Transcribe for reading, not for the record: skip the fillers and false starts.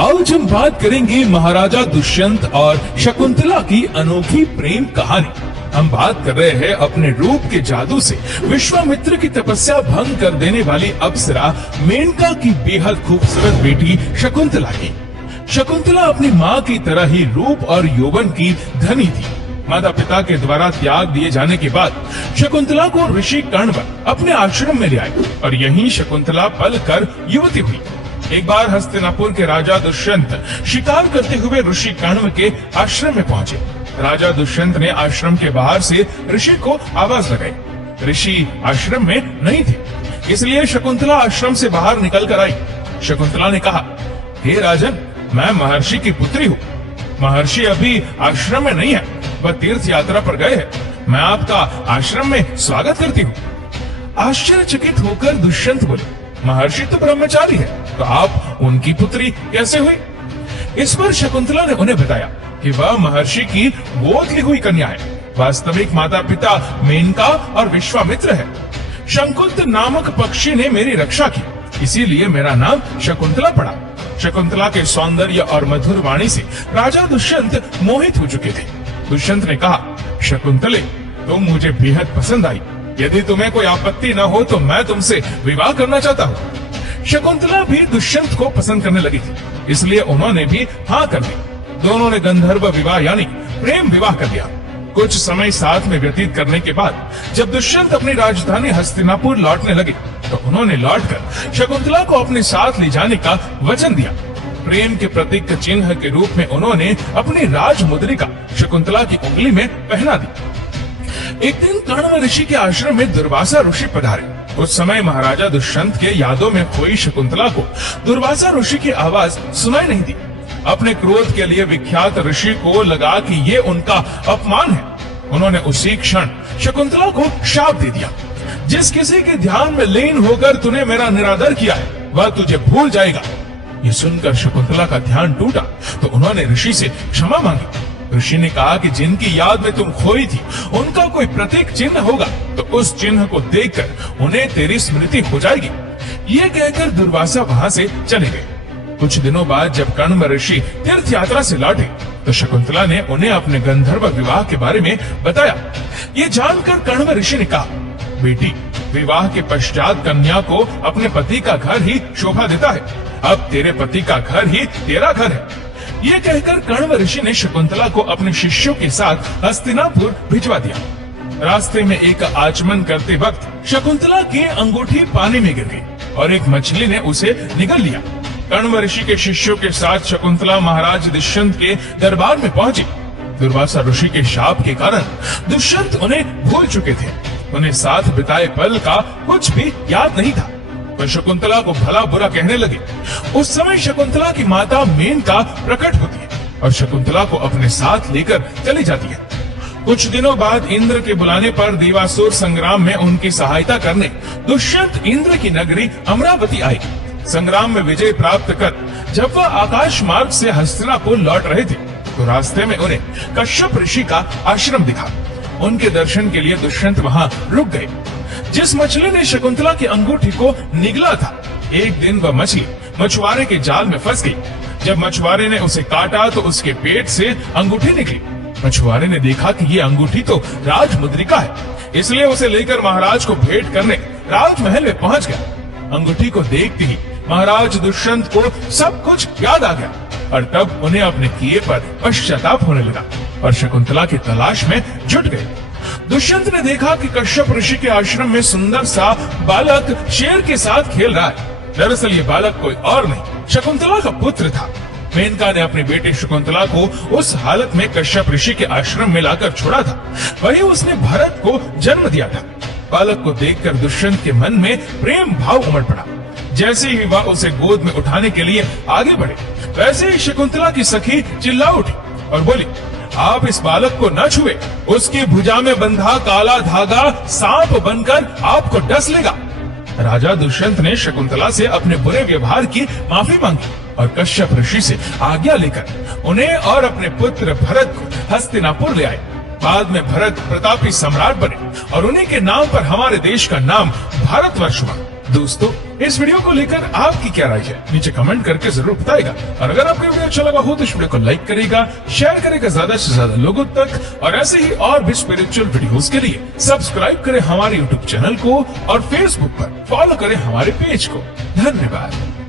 आज हम बात करेंगे महाराजा दुष्यंत और शकुंतला की अनोखी प्रेम कहानी। हम बात कर रहे हैं अपने रूप के जादू से विश्वामित्र की तपस्या भंग कर देने वाली अप्सरा मेनका की बेहद खूबसूरत बेटी शकुंतला की। शकुंतला अपनी माँ की तरह ही रूप और यौवन की धनी थी। माता पिता के द्वारा त्याग दिए जाने के बाद शकुंतला को ऋषि कण्व अपने आश्रम में ले आए और यहीं शकुंतला पल कर युवती हुई। एक बार हस्तिनापुर के राजा दुष्यंत शिकार करते हुए ऋषि कण्व के आश्रम में पहुंचे। राजा दुष्यंत ने आश्रम के बाहर से ऋषि को आवाज लगाई। ऋषि आश्रम में नहीं थे, इसलिए शकुंतला आश्रम से बाहर निकल कर आई। शकुंतला ने कहा, हे राजन, मैं महर्षि की पुत्री हूँ। महर्षि अभी आश्रम में नहीं है, वह तीर्थ यात्रा पर गए हैं। मैं आपका आश्रम में स्वागत करती हूँ। आश्चर्यचकित होकर दुष्यंत बोले, महर्षि तो ब्रह्मचारी है, तो आप उनकी पुत्री कैसे हुई? इस पर शकुंतला ने उन्हें बताया कि वह महर्षि की गोद ली हुई कन्या है। वास्तविक माता पिता मेनका और विश्वामित्र है। शंकुत नामक पक्षी ने मेरी रक्षा की, इसीलिए मेरा नाम शकुंतला पड़ा। शकुंतला के सौंदर्य और मधुर वाणी से राजा दुष्यंत मोहित हो चुके थे। दुष्यंत ने कहा, शकुंतले, तुम मुझे बेहद पसंद आई। यदि तुम्हें कोई आपत्ति न हो तो मैं तुमसे विवाह करना चाहता हूँ। शकुंतला भी दुष्यंत को पसंद करने लगी थी, इसलिए उन्होंने भी हाँ कर दी। दोनों ने गंधर्व विवाह यानी प्रेम विवाह कर दिया। कुछ समय साथ में व्यतीत करने के बाद जब दुष्यंत अपनी राजधानी हस्तिनापुर लौटने लगे तो उन्होंने लौटकर शकुंतला को अपने साथ ले जाने का वचन दिया। प्रेम के प्रतीक चिन्ह के रूप में उन्होंने अपनी राज मुद्रिका शकुंतला की उंगली में पहना दी। एक दिन कण्व ऋषि के आश्रम में दुर्वासा ऋषि पधारे। उस समय महाराजा दुष्यंत के यादों में खोई शकुंतला को दुर्वासा ऋषि की आवाज सुनाई नहीं दी। अपने क्रोध के लिए विख्यात ऋषि को लगा कि ये उनका अपमान है। उन्होंने उसी क्षण शकुंतला को शाप दे दिया, जिस किसी के ध्यान में लीन होकर तूने मेरा निरादर किया है वह तुझे भूल जाएगा। ये सुनकर शकुंतला का ध्यान टूटा तो उन्होंने ऋषि से क्षमा मांगी। ऋषि ने कहा कि जिनकी याद में तुम खोई थी उनका कोई प्रतीक चिन्ह होगा तो उस चिन्ह को देखकर उन्हें तेरी स्मृति हो जाएगी। ये कहकर दुर्वासा वहां से चले गए। कुछ दिनों बाद जब कण्व ऋषि तीर्थ यात्रा से लौटे तो शकुंतला ने उन्हें अपने गंधर्व विवाह के बारे में बताया। ये जानकर कण्व ऋषि ने कहा, बेटी, विवाह के पश्चात कन्या को अपने पति का घर ही शोभा देता है। अब तेरे पति का घर ही तेरा घर है। ये कहकर कण्व ऋषि ने शकुंतला को अपने शिष्यों के साथ हस्तिनापुर भिजवा दिया। रास्ते में एक आचमन करते वक्त शकुंतला की अंगूठी पानी में गिर गई और एक मछली ने उसे निगल लिया। कण्व ऋषि के शिष्यों के साथ शकुंतला महाराज दुष्यंत के दरबार में पहुंची। दुर्वासा ऋषि के शाप के कारण दुष्यंत उन्हें भूल चुके थे। उन्हें साथ बिताए पल का कुछ भी याद नहीं था। वह शकुंतला को भला बुरा कहने लगे। उस समय शकुंतला की माता मेनका प्रकट होती है और शकुंतला को अपने साथ लेकर चली जाती है। कुछ दिनों बाद इंद्र के बुलाने पर देवासुर संग्राम में उनकी सहायता करने दुष्यंत इंद्र की नगरी अमरावती आए। संग्राम में विजय प्राप्त कर जब वह आकाश मार्ग से हस्तिनापुर लौट रहे थे तो रास्ते में उन्हें कश्यप ऋषि का आश्रम दिखा। उनके दर्शन के लिए दुष्यंत वहां रुक गए। जिस मछली ने शकुंतला की अंगूठी को निगला था, एक दिन वह मछली मछुआरे के जाल में फंस गई। जब मछुआरे ने उसे काटा तो उसके पेट से अंगूठी निकली। मछुआरे ने देखा कि ये अंगूठी तो राज मुद्रिका है, इसलिए उसे लेकर महाराज को भेंट करने राजमहल में पहुंच गया। अंगूठी को देखते ही महाराज दुष्यंत को सब कुछ याद आ गया और तब उन्हें अपने किए पर पश्चाताप होने लगा और शकुंतला की तलाश में जुट गए। दुष्यंत ने देखा कि कश्यप ऋषि के आश्रम में सुंदर सा बालक शेर के साथ खेल रहा है। दरअसल ये बालक कोई और नहीं, शकुंतला का पुत्र था। मेनका ने अपनी बेटी शकुंतला को उस हालत में कश्यप ऋषि के आश्रम में लाकर छोड़ा था। वही उसने भरत को जन्म दिया था। बालक को देखकर दुष्यंत के मन में प्रेम भाव उमड़ पड़ा। जैसे ही वह उसे गोद में उठाने के लिए आगे बढ़े, वैसे ही शकुंतला की सखी चिल्ला उठी और बोली, आप इस बालक को न छुए, उसकी भुजा में बंधा काला धागा सांप बनकर आपको डस लेगा। राजा दुष्यंत ने शकुंतला से अपने बुरे व्यवहार की माफी मांगी और कश्यप ऋषि से आज्ञा लेकर उन्हें और अपने पुत्र भरत को हस्तिनापुर ले आए। बाद में भरत प्रतापी सम्राट बने और उन्हीं के नाम पर हमारे देश का नाम भारतवर्ष हुआ। दोस्तों, इस वीडियो को लेकर आपकी क्या राय है नीचे कमेंट करके जरूर बताएगा। और अगर आपको वीडियो अच्छा लगा हो तो इस वीडियो को लाइक करेगा, शेयर करेगा ज्यादा से ज्यादा लोगों तक। और ऐसे ही और भी स्पिरिचुअल वीडियोस के लिए सब्सक्राइब करें हमारे यूट्यूब चैनल को और फेसबुक पर फॉलो करें हमारे पेज को। धन्यवाद।